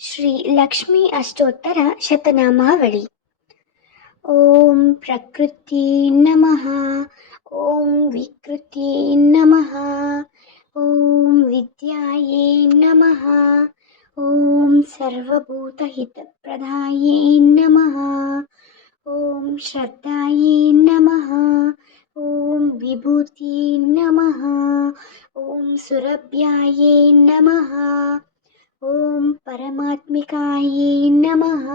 ಶ್ರೀ ಲಕ್ಷ್ಮೀ ಅಷ್ಟೋತ್ತರ ಶತನಾಮಾವಳಿ. ಓಂ ಪ್ರಕೃತಿ ನಮಃ, ಓಂ ವಿಕೃತಿ ನಮಃ, ಓಂ ವಿದ್ಯಾಯೇ ನಮಃ, ಓಂ ಸರ್ವಭೂತಹಿತಪ್ರದಾಯೇ ನಮಃ, ಓಂ ಶ್ರದ್ಧಾಯೇ ನಮಃ, ಓಂ ವಿಭೂತಿ ನಮಃ, ಓಂ ಸುರಭ್ಯಾಯೇ ನಮಃ, ಓಂ ಪರಮಾತ್ಮಿಕಾಯೇ ನಮಃ,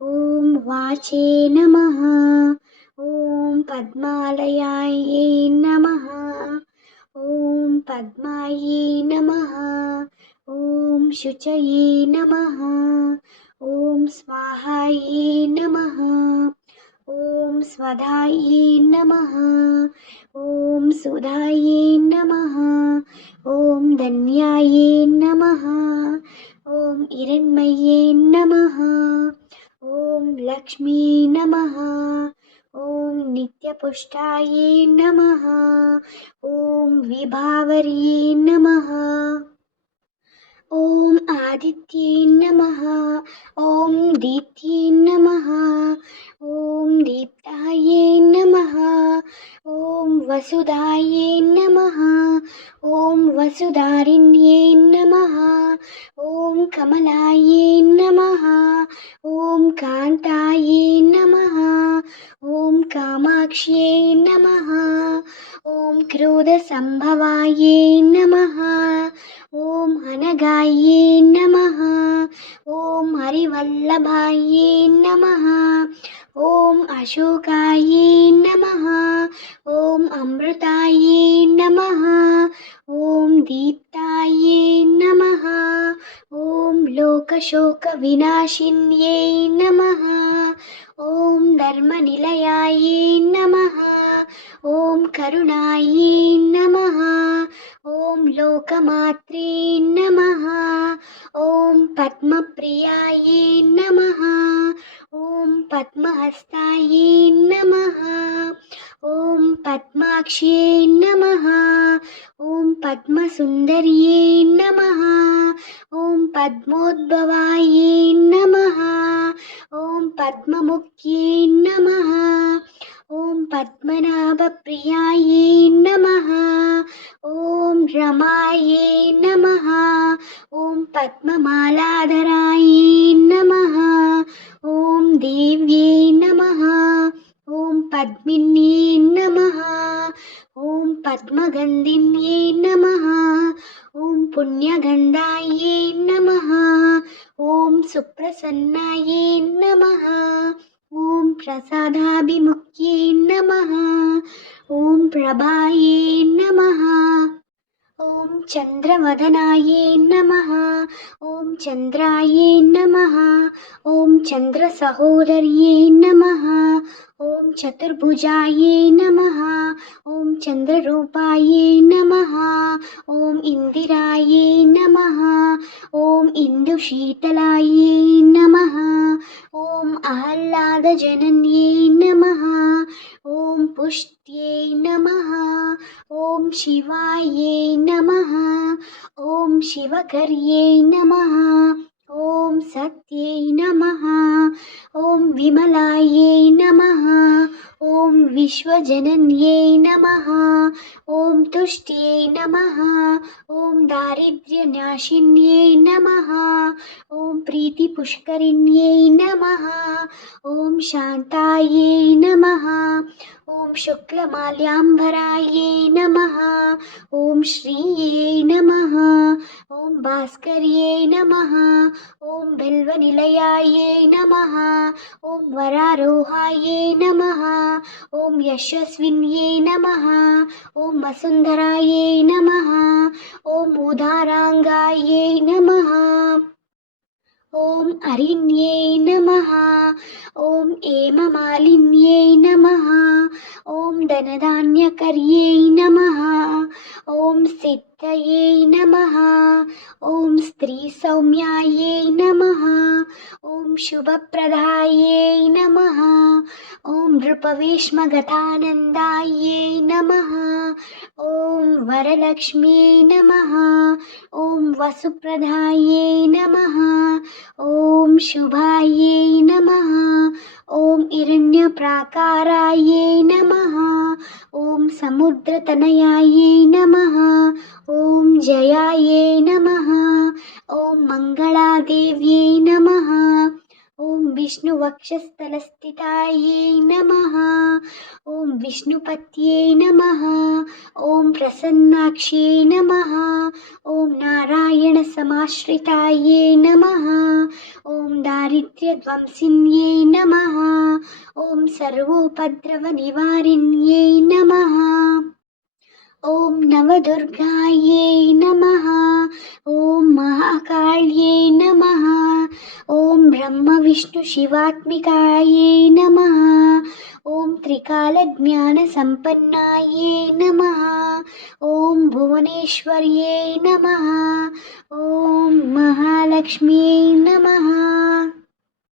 ಓಂ ವಾಚೇ ನಮಃ, ಓಂ ಪದ್ಮಾಲಯಾಯೇ ನಮಃ, ಓಂ ಪದ್ಮಾಯೇ ನಮಃ, ಓಂ ಶುಚಯೇ ನಮಃ, ಓಂ ಸ್ವಾಹಾಯೇ ನಮಃ, ಓಂ ಸ್ವಧಾಯೇ ನಮಃ, ಓಂ ಸುಧಾಯೇ ನಮಃ, ಓಂ ಧನ್ಯಾಯೇ ನಮಃ, ಓಂ ಹಿರಣ್ಮಯೇ ನಮಃ, ಓಂ ಲಕ್ಷ್ಮೀ ನಮಃ, ಓಂ ನಿತ್ಯಪುಷ್ಟಾಯೇ ನಮಃ, ಓಂ ವಿಭಾವರ್ಯೇ ನಮಃ, ಓಂ ಆದಿತ್ಯೇ ನಮಃ, ಓಂ ದೀಪ್ತ್ಯೇ ನಮಃ, ಓಂ ದೀಪ್ತಾಯೇ ನಮಃ, ಓಂ ವಸುಧಾಯೇ ನಮಃ, ಓಂ ವಸುಧಾರಿಣ್ಯೇ ನಮಃ, ಓಂ ಕಮಲಾಯೇ ನಮಃ, ಓಂ ಕಾಂತಾಯೇ ನಮಃ, ಓಂ ಕಾಮಾಕ್ಷ್ಯೇ ನಮಃ, ಓಂ ಕ್ರೋಧಸಂಭವಾಯೇ ನಮಃ, ಓಂ ಅನಗಾಯೇ ನಮಃ, ಓಂ ಹರಿವಲ್ಲಭಾಯೇ ನಮಃ, ಓಂ ಅಶೋಕಾಯೇ ನಮಃ, ಓಂ ಅಮೃತಾಯೇ ನಮಃ, ಓಂ ದೀಪ್ತಾಯೇ ನಮಃ, ಓಂ ಲೋಕಶೋಕವಿನಾಶಿನ್ಯೇ ನಮಃ, ಓಂ ಧರ್ಮನಿಲಯಾಯೇ ನಮಃ, ಓಂ ಕರುಣಾಯೇ ನಮಃ, ಓಂ ಲೋಕಮಾತ್ರೇ ನಮಃ, ಓಂ ಪದ್ಮಪ್ರಿಯಾಯೇ ನಮಃ, ಓಂ ಪದ್ಮಹಸ್ತಾಯೇ ನಮಃ, ಓಂ ಪದ್ಮಾಕ್ಷ್ಯೇ ನಮಃ, ಓಂ ಪದ್ಮಸುಂದರ್ಯೇ ನಮಃ, ಓಂ ಪದ್ಮೋದ್ಭವಾಯೇ ನಮಃ, ಓಂ ಪದ್ಮಮುಖ್ಯೇ ನಮಃ, ಓಂ ಪದ್ಮನಾಭಪ್ರಿಯಾಯೇ ನಮಃ, ಓಂ ರಮಾಯೇ ನಮಃ, ಓಂ ಪದ್ಮಮಾಲಾಧರಾಯೇ ನಮಃ, ಓಂ ದೇವ್ಯೇ ನಮಃ, ಓಂ ಪದ್ಮಿನ್ಯೇ ನಮಃ, ಓಂ ಪದ್ಮಗಂಧಿನ್ಯೇ ನಮಃ, ಓಂ ಪುಣ್ಯಗಂಧಾಯೇ ನಮಃ, ಓಂ ಸುಪ್ರಸನ್ನಾಯೇ ನಮಃ, ಓಂ ಪ್ರಸಾದಾಭಿಮುಖ್ಯೇ ನಮಃ, ಓಂ ಪ್ರಭಾಯೇ ನಮಃ, ಓಂ ಚಂದ್ರವದನಾಯೇ ನಮಃ, ಓಂ ಚಂದ್ರಾಯೇ ನಮಃ, ಓಂ ಚಂದ್ರಸಹೋದರ್ಯೇ ನಮಃ, ಓಂ ಚತುರ್ಭುಜಾಯೇ ನಮಃ, ಓಂ ಚಂದ್ರರೂಪಾಯೇ ನಮಃ, ಓಂ ಇಂದಿರಾಯೇ ನಮಃ, ಓಂ ಇಂದುಶೀತಲಾಯೇ ನಮಃ, ಓಂ ಆಹ್ಲಾದಜನನ್ಯೇ ನಮಃ, ಓಂ ಪುಷ್ಟ್ಯೇ ನಮಃ, ಓಂ ಶಿವಾಯೇ ನಮಃ, ಓಂ ಶಿವಕರ್ಯೇ ನಮಃ, ಓಂ ಸತ್ಯೇ ನಮಃ, ಓಂ ವಿಮಲಾಯೇ ನಮಃ, ಓಂ ವಿಶ್ವಜನನ್ಯೇ ನಮಃ, ಓಂ ತುಷ್ಟ್ಯೇ ನಮಃ, ಓಂ ದಾರಿದ್ರ್ಯನಾಶಿನ್ಯೇ ನಮಃ, ಓಂ ಪ್ರೀತಿಪುಷ್ಕರಿಣ್ಯೇ ನಮಃ, ಓಂ ಶಾಂತಾಯೇ ನಮಃ, ಓಂ ಶುಕ್ಲಮಾಲ್ಯಾಂಬರಾಯೇ ನಮಃ, ಓಂ ಶ್ರೀಯೇ ನಮಃ, ಓಂ ಭಾಸ್ಕರ್ಯೇ ನಮಃ, ಓಂ ಬಿಲ್ವನಿಲಯಾಯೇ ನಮಃ, ಓಂ ವರಾರೋಹಾಯೇ ನಮಃ, ಓಂ ಯಶಸ್ವಿನ್ಯೇ ನಮಃ, ಓಂ ವಸುಂಧರಾಯೇ ನಮಃ, ಓಂ ಉದಾರಾಂಗಾಯೇ ನಮಃ, ಓಂ ಅರಿಣ್ಯೇ ನಮಃ, ಓಂ ಹೇಮಮಾಲಿನ್ಯೇ ನಮಃ, ಓಂ ಧನಧಾನ್ಯಕರ್ಯೇ ನಮಃ, ಓಂ ಸಿದ್ಧಯೇ ನಮಃ, ಓಂ ಸ್ತ್ರೀ ಸೌಮ್ಯಾಯೇ ನಮಃ, ಓಂ ಶುಭಪ್ರದಾಯೇ ನಮಃ, ಓಂ ನೃಪವೇಶ್ಮಗತಾನಂದಾಯೇ ನಮಃ, ಓಂ ವರಲಕ್ಷ್ಮ್ಯೇ ನಮಃ, ಓಂ ವಸುಪ್ರದಾಯೇ ನಮಃ, शुभायै नमः। ॐ हिरण्यप्राकारायै नमः। ॐ समुद्रतनयायै नमः। ॐ जयायै नमः। ॐ मङ्गलादेव्यै नमः। ॐ विष्णुवक्षस्थलस्थितायै नमः। ॐ विष्णुपत्यै नमः। ॐ प्रसन्नाक्ष्यै नमः। ॐ नारायणसमाश्रितायै नमः। ॐ दारिद्र्यध्वंसिन्यै नमः। ॐ सर्वोपद्रवनिवारिण्यै नमः। ॐ नवदुर्गायै नमः। ॐ महाकाल्यै नमः। ॐ ब्रह्मविष्णुशिवात्मिकायै नमः। ॐ त्रिकालज्ञानसम्पन्नायै नमः। ॐ भुवनेश्वर्यै नमः। ॐ महालक्ष्म्यै नमः।